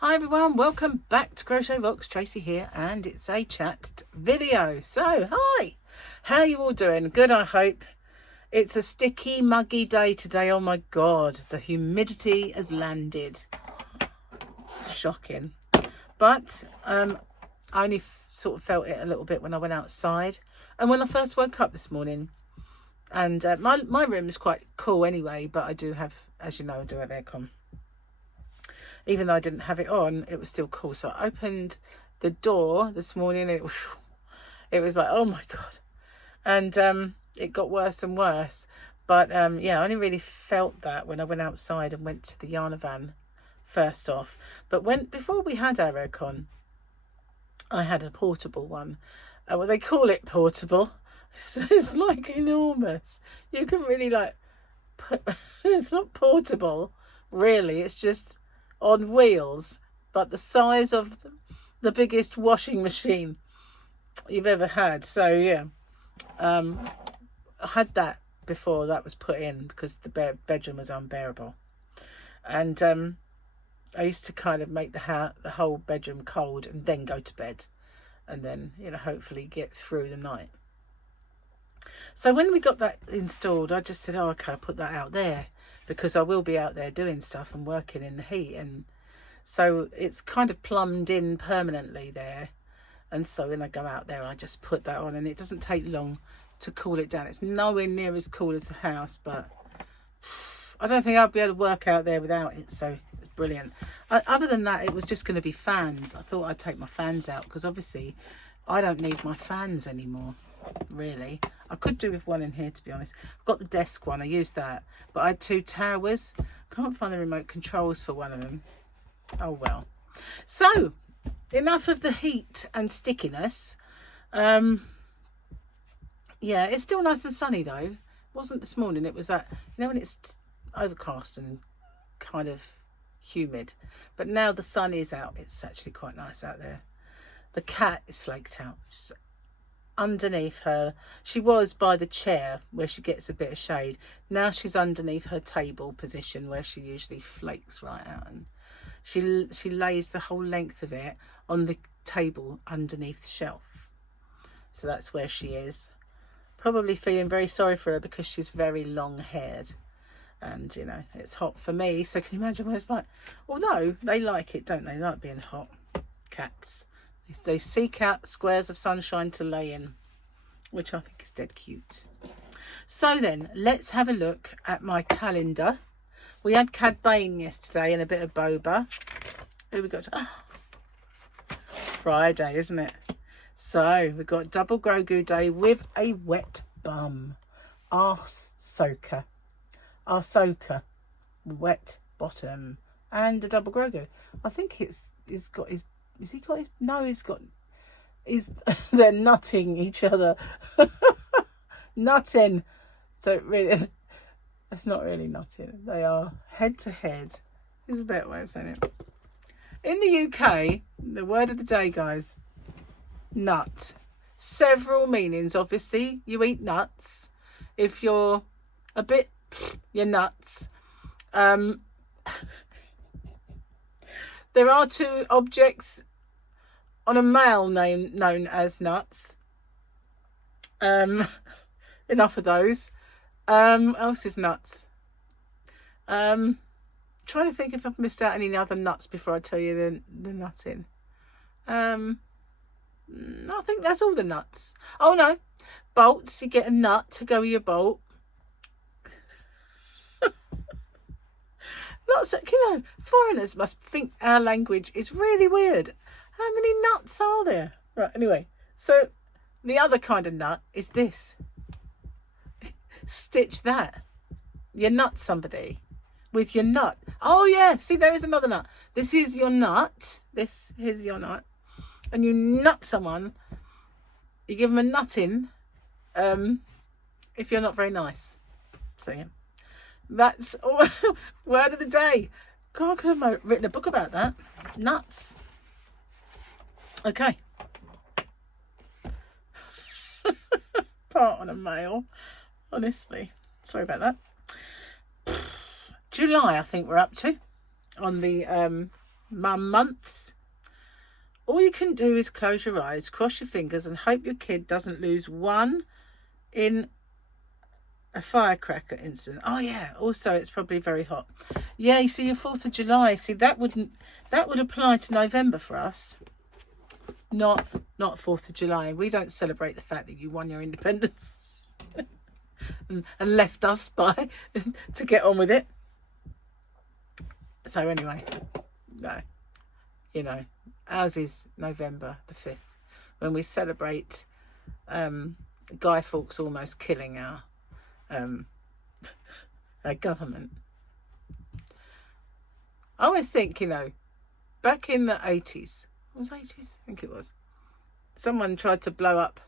Hi everyone, welcome back to Crochet Vox. Tracy here, and it's a chat video. So, hi, how are you all doing? Good, I hope. It's a sticky, muggy day today. Oh my god, the humidity has landed. Shocking. But I only sort of felt it a little bit when I went outside, and when I first woke up this morning. And my room is quite cool anyway, but I do have, as you know, I do have aircon. Even though I didn't have it on, it was still cool. So I opened the door this morning, and it was like, oh my god. And it got worse and worse. But yeah, I only really felt that when I went outside and went to the Yarn van first off. But before we had our aircon, I had a portable one. Well, they call it portable. So it's like enormous. You can really it's not portable, really. It's just on wheels, but the size of the biggest washing machine you've ever had. So yeah, I had that before that was put in because the bedroom was unbearable, and I used to kind of make the whole bedroom cold and then go to bed, and then hopefully get through the night. So when we got that installed, I just said, oh okay, I'll put that out there, because I will be out there doing stuff and working in the heat, and so it's kind of plumbed in permanently there. And so when I go out there, I just put that on, and it doesn't take long to cool it down. It's nowhere near as cool as the house, but I don't think I'll be able to work out there without it, so it's brilliant. Other than that, it was just going to be fans. I thought I'd take my fans out, because obviously I don't need my fans anymore, really. I could do with one in here, to be honest. I've got the desk one, I used that, but I had two towers. Can't find the remote controls for one of them. Oh well. So enough of the heat and stickiness. Yeah, it's still nice and sunny though. It wasn't this morning. It was that, when it's overcast and kind of humid, but now the sun is out. It's actually quite nice out there. The cat is flaked out. She's underneath her. She was by the chair where she gets a bit of shade. Now she's underneath her table position where she usually flakes right out, and she lays the whole length of it on the table underneath the shelf. So that's where she is. Probably feeling very sorry for her because she's very long haired, and it's hot for me, so can you imagine what it's like? Although they like it, don't they? They like being hot. Cats. They seek out squares of sunshine to lay in, which I think is dead cute. So then, let's have a look at my calendar. We had Cad Bane yesterday and a bit of boba. Who we got? Friday, isn't it? So we've got double Grogu Day with a wet bum. Arse soaker, wet bottom, and a double Grogu. I think he's got his. Has he got his? No, he's got. They're nutting each other. Nutting. So really, that's not really nutting. They are head to head. Is a better way of saying it. In the UK, the word of the day, guys, nut. Several meanings, obviously. You eat nuts. If you're a bit, you're nuts. There are two objects on a male name known as nuts. Enough of those. Else is nuts. Trying to think if I've missed out any other nuts before I tell you the nutting. I think that's all the nuts. Oh no, bolts. You get a nut to go with your bolt. Lots of, foreigners must think our language is really weird. How many nuts are there? Right, anyway, so the other kind of nut is this. Stitch that. You nut somebody with your nut. Oh yeah, see, there is another nut. This is your nut. This is your nut. And you nut someone. You give them a nutting if you're not very nice. So yeah. That's all. Word of the day. God, I could have written a book about that. Nuts. Okay. Part on a male. Honestly. Sorry about that. July, I think we're up to. On the mum months. All you can do is close your eyes, cross your fingers, and hope your kid doesn't lose one in a firecracker incident. Oh yeah, also it's probably very hot. Yeah, you see, your 4th of July, see, that would apply to November for us, not 4th of July. We don't celebrate the fact that you won your independence and left us by to get on with it. So anyway, no, you know, ours is November the 5th, when we celebrate Guy Fawkes almost killing our government. I always think, you know, back in the 80s, it was 80s, I think it was, someone tried to blow up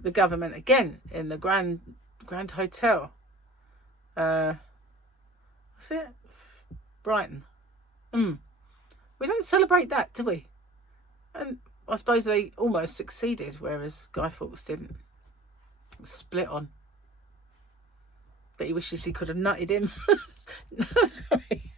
the government again in the Grand Hotel. What's it? Brighton. We don't celebrate that, do we? And I suppose they almost succeeded, whereas Guy Fawkes didn't. It was split on. But he wishes he could have nutted him. No, sorry.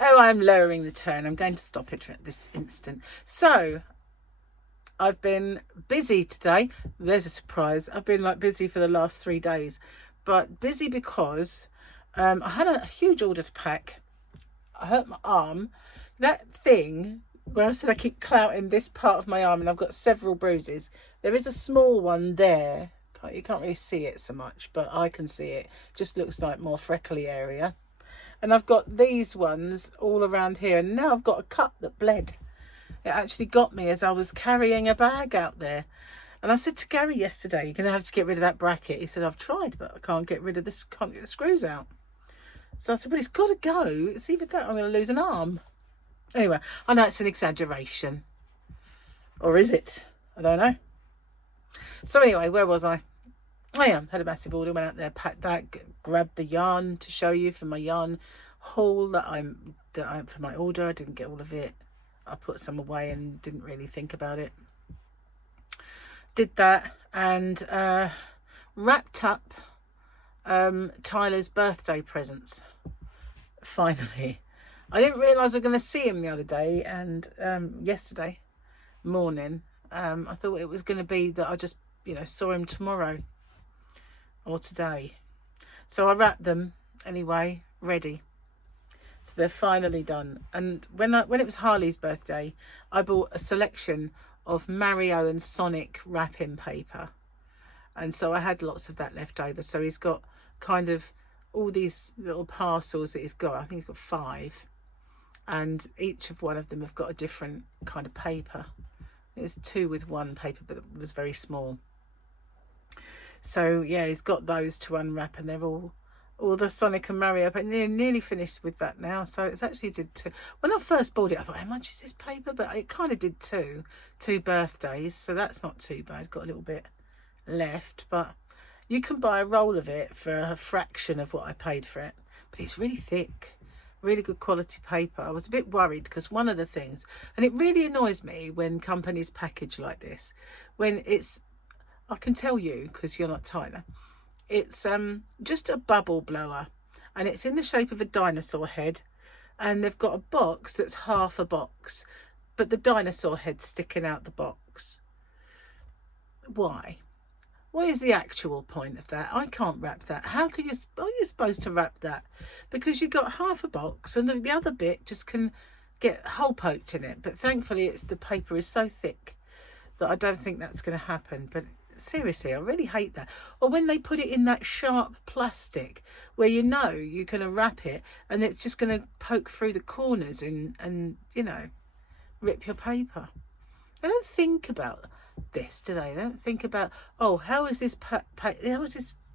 Oh, I'm lowering the tone. I'm going to stop it at this instant. So, I've been busy today. There's a surprise. I've been like busy for the last 3 days. But busy because I had a huge order to pack. I hurt my arm. That thing where I said I keep clouting this part of my arm and I've got several bruises. There is a small one there. You can't really see it so much, but I can see it. Just looks like more freckly area. And I've got these ones all around here. And now I've got a cut that bled. It actually got me as I was carrying a bag out there. And I said to Gary yesterday, you're going to have to get rid of that bracket. He said, I've tried, but I can't get rid of this, can't get the screws out. So I said, well, it's got to go. It's either that or I'm going to lose an arm. Anyway, I know it's an exaggeration. Or is it? I don't know. So anyway, where was I? Oh yeah, had a massive order, went out there, packed that, grabbed the yarn to show you for my yarn haul that I'm for my order. I didn't get all of it. I put some away and didn't really think about it. Did that and wrapped up Tyler's birthday presents. Finally. I didn't realise I was going to see him the other day, and yesterday morning I thought it was going to be that I just, you know, saw him tomorrow or today. So I wrapped them anyway, ready. So they're finally done. And when it was Harley's birthday, I bought a selection of Mario and Sonic wrapping paper. And so I had lots of that left over. So he's got kind of all these little parcels that he's got. I think he's got 5. And each of one of them have got a different kind of paper. There's 2 with 1 paper, but it was very small. So yeah, he's got those to unwrap, and they're all the Sonic and Mario, but nearly finished with that now. So it's actually did 2. When I first bought it, I thought, how much is this paper? But it kind of did 2 birthdays, so that's not too bad. Got a little bit left, but you can buy a roll of it for a fraction of what I paid for it. But it's really thick. Really good quality paper. I was a bit worried because one of the things, and it really annoys me when companies package like this, when it's, I can tell you because you're not Tyler, it's just a bubble blower, and it's in the shape of a dinosaur head, and they've got a box that's half a box, but the dinosaur head's sticking out the box. Why? What is the actual point of that? I can't wrap that. How are you supposed to wrap that? Because you've got half a box and the other bit just can get hole poked in it. But thankfully the paper is so thick that I don't think that's going to happen. But seriously, I really hate that. Or when they put it in that sharp plastic where you know you're going to wrap it and it's just going to poke through the corners and you know, rip your paper. They don't think about this, do they? They don't think about, oh, how is this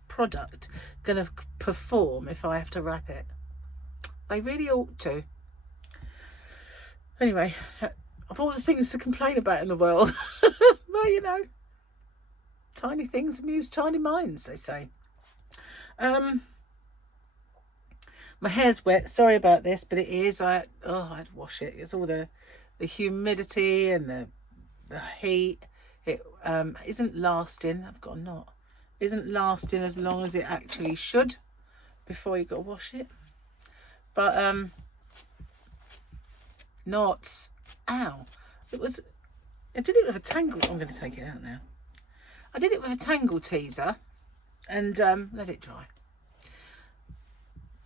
product going to perform if I have to wrap it? They really ought to. Anyway, of all the things to complain about in the world, well, you know, tiny things amuse tiny minds, they say. My hair's wet. Sorry about this, but it is. I'd wash it. It's all the humidity and the heat. It isn't lasting. I've got a knot. Isn't lasting as long as it actually should before you got to wash it. But knots. Ow. I did it with a tangle. I'm going to take it out now. I did it with a tangle teaser and let it dry.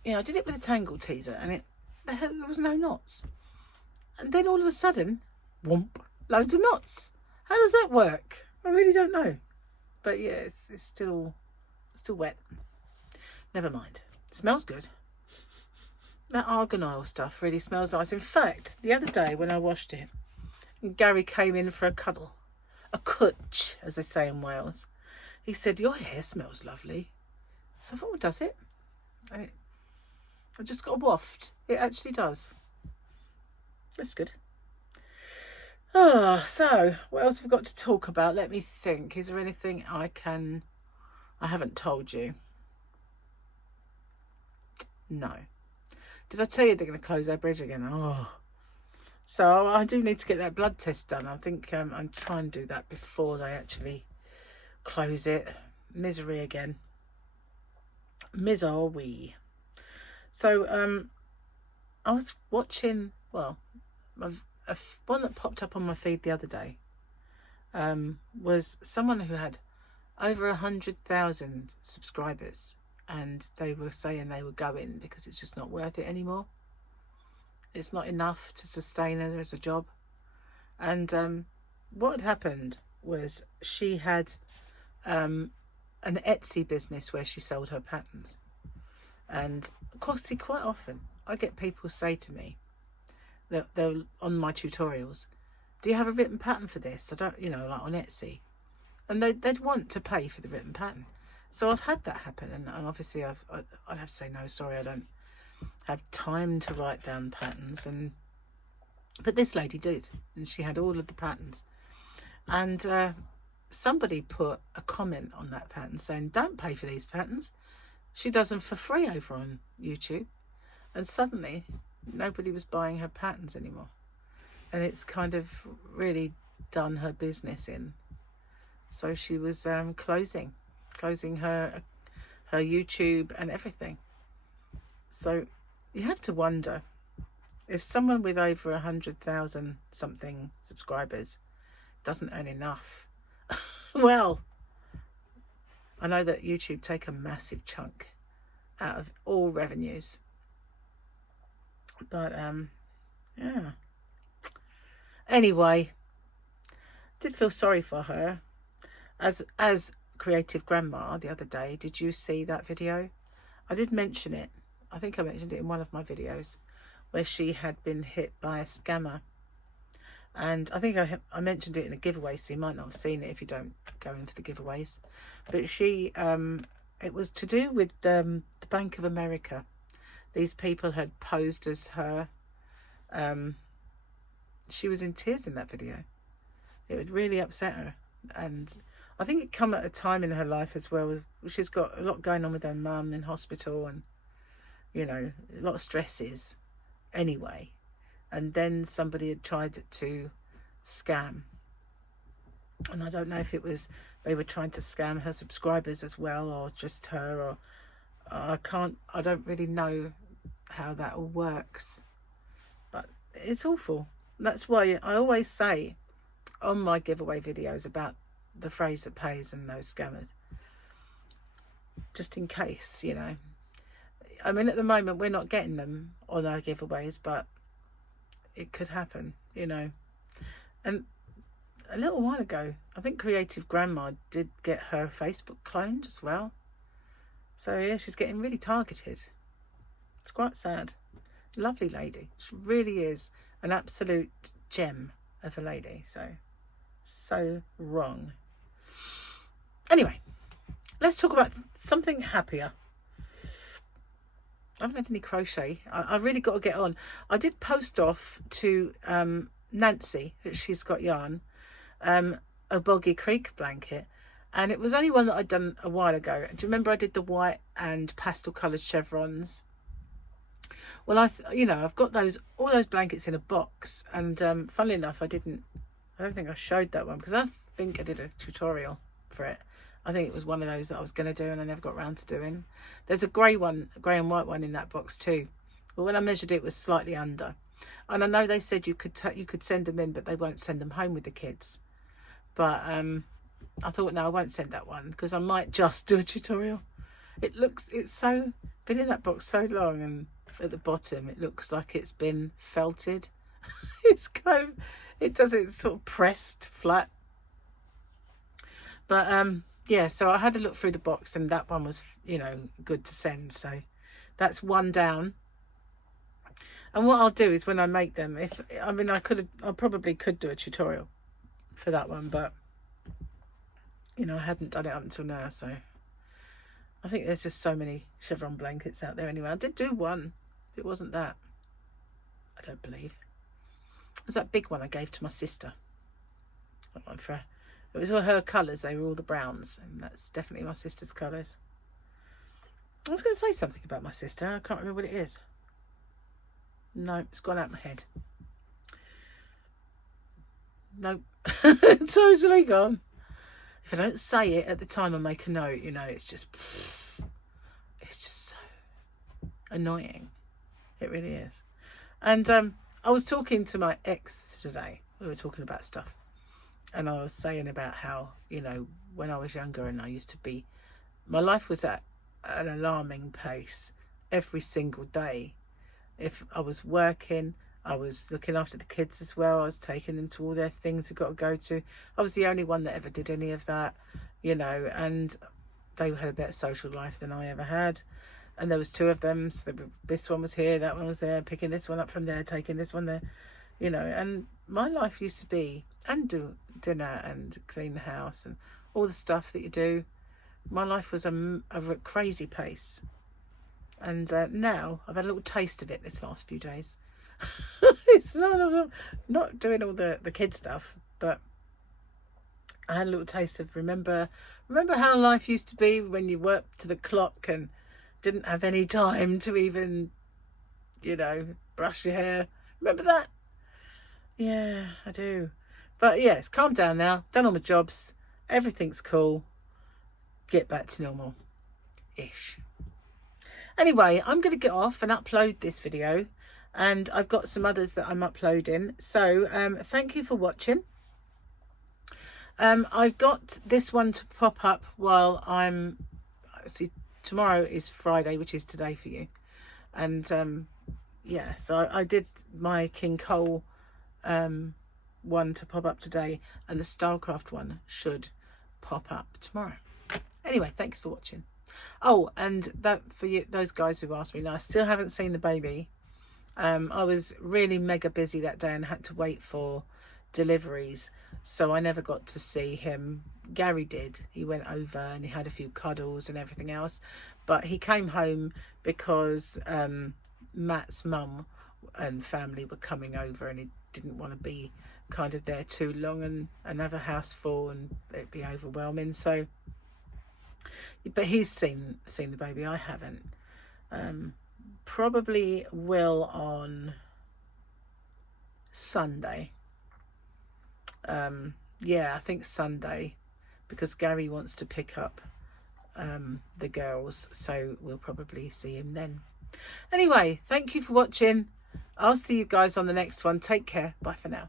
I did it with a tangle teaser and there was no knots. And then all of a sudden, whoomp, loads of knots. How does that work? I really don't know. But yeah, it's still wet. Never mind. It smells good. That argan oil stuff really smells nice. In fact, the other day when I washed it, Gary came in for a cuddle. A cwtch, as they say in Wales. He said, your hair smells lovely. So I thought, well, does it? I just got a waft. It actually does. That's good. Oh, so what else have we got to talk about? Let me think. Is there anything I haven't told you? No. Did I tell you they're going to close their bridge again? Oh. So I do need to get that blood test done. I think I'm trying to do that before they actually close it. Misery again. Misery. So I was watching, well, one that popped up on my feed the other day was someone who had over 100,000 subscribers, and they were saying they were going because it's just not worth it anymore. It's not enough to sustain her as a job. And what had happened was she had an Etsy business where she sold her patterns. And of course, quite often I get people say to me that they're on my tutorials, do you have a written pattern for this? I don't, like on Etsy. And they'd want to pay for the written pattern. So I've had that happen, and obviously I'd have to say, no, sorry, I don't have time to write down patterns. But this lady did, and she had all of the patterns. And somebody put a comment on that pattern saying, don't pay for these patterns. She does them for free over on YouTube. And suddenly nobody was buying her patterns anymore. And it's kind of really done her business in. So she was closing her YouTube and everything. So you have to wonder, if someone with over 100,000 something subscribers doesn't earn enough, well, I know that YouTube take a massive chunk out of all revenues. But yeah. Anyway, did feel sorry for her. As Creative Grandma the other day, did you see that video? I did mention it. I think I mentioned it in one of my videos, where she had been hit by a scammer. And I think I mentioned it in a giveaway, so you might not have seen it if you don't go in for the giveaways. But she, it was to do with the Bank of America. These people had posed as her. She was in tears in that video. It would really upset her. And I think it come at a time in her life as well. She's got a lot going on with her mum in hospital, and a lot of stresses anyway. And then somebody had tried to scam, and I don't know if it was they were trying to scam her subscribers as well, or just her, or I don't really know how that all works, but it's awful. That's why I always say on my giveaway videos about the phrase that pays and those scammers, just in case. I mean, at the moment we're not getting them on our giveaways, but it could happen, And a little while ago, I think Creative Grandma did get her Facebook cloned as well. So yeah, she's getting really targeted. It's quite sad. Lovely lady. She really is an absolute gem of a lady. So wrong. Anyway, let's talk about something happier. I haven't had any crochet. I really got to get on. I did post off to Nancy, that she's got yarn, a Boggy Creek blanket, and it was only one that I'd done a while ago. Do you remember I did the white and pastel coloured chevrons? Well, I've got all those blankets in a box, and funnily enough, I don't think I showed that one because I think I did a tutorial for it. I think it was one of those that I was going to do and I never got around to doing. There's a grey and white one in that box too. But when I measured it was slightly under. And I know they said you could send them in, but they won't send them home with the kids. But I thought, no, I won't send that one, because I might just do a tutorial. It's so, been in that box so long, and at the bottom it looks like it's been felted. It's kind of, it's sort of pressed flat. But yeah, so I had a look through the box, and that one was, you know, good to send. So that's one down. And what I'll do is when I make them, I probably could do a tutorial for that one, but you know, I hadn't done it up until now. So I think there's just so many chevron blankets out there anyway. I did do one. It wasn't that, I don't believe. It was that big one I gave to my sister. That one for her. It was all her colours. They were all the browns, and that's definitely my sister's colours. I was going to say something about my sister. I can't remember what it is. No, it's gone out of my head. Nope. Totally gone. If I don't say it at the time I make a note, you know, it's just so annoying. It really is. And I was talking to my ex today. We were talking about stuff. And I was saying about how, you know, when I was younger and my life was at an alarming pace every single day. If I was working, I was looking after the kids as well. I was taking them to all their things they've got to go to. I was the only one that ever did any of that, you know, and they had a better social life than I ever had. And there was two of them. So this one was here, that one was there, picking this one up from there, taking this one there, you know. And my life used to be, and do dinner and clean the house and all the stuff that you do. My life was a crazy pace. And now I've had a little taste of it this last few days. It's not doing all the kid stuff, but I had a little taste of remember how life used to be when you worked to the clock and didn't have any time to even, you know, brush your hair. Remember that? Yeah, I do. But yeah, it's calmed down now. Done all my jobs. Everything's cool. Get back to normal-ish. Anyway, I'm going to get off and upload this video. And I've got some others that I'm uploading. So thank you for watching. I've got this one to pop up while tomorrow is Friday, which is today for you. And yeah, so I did my King Cole one to pop up today, and the Stylecraft one should pop up tomorrow. Anyway, thanks for watching. Oh, and that for you, those guys who asked me, now I still haven't seen the baby. I was really mega busy that day and had to wait for deliveries, so I never got to see him. Gary did. He went over and he had a few cuddles and everything else, but he came home because Matt's mum and family were coming over, and he didn't want to be kind of there too long and have a house full and it'd be overwhelming. So, but he's seen the baby. I haven't. Probably will on Sunday. Yeah, I think Sunday, because Gary wants to pick up the girls, so we'll probably see him then. Anyway, thank you for watching. I'll see you guys on the next one. Take care. Bye for now.